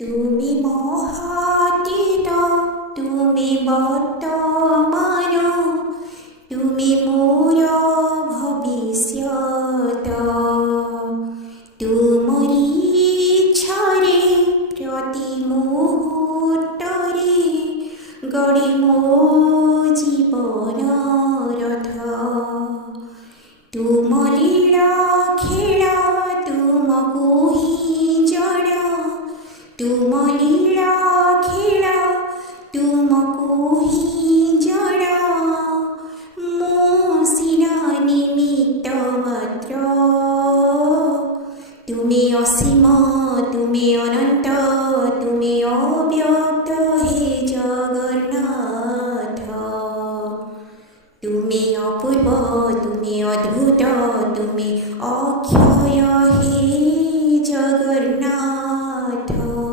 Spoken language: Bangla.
তুমি মহাতীত, তুমি বর্তমান, তুমি মোর ভবিষ্যত। তুমরি ইচ্ছারে প্রতি মুহূর্তরে গড়ে মো জীবন রথ। তুম লীলা খেলা তুমকু হি জଣା, তুম লীলা খেলা তুমকু হি জଣା। মো সিনা নিমিত্ত মাত্র, তুমি অসীম, তুমি অনন্ত, তুমি অব্যয়।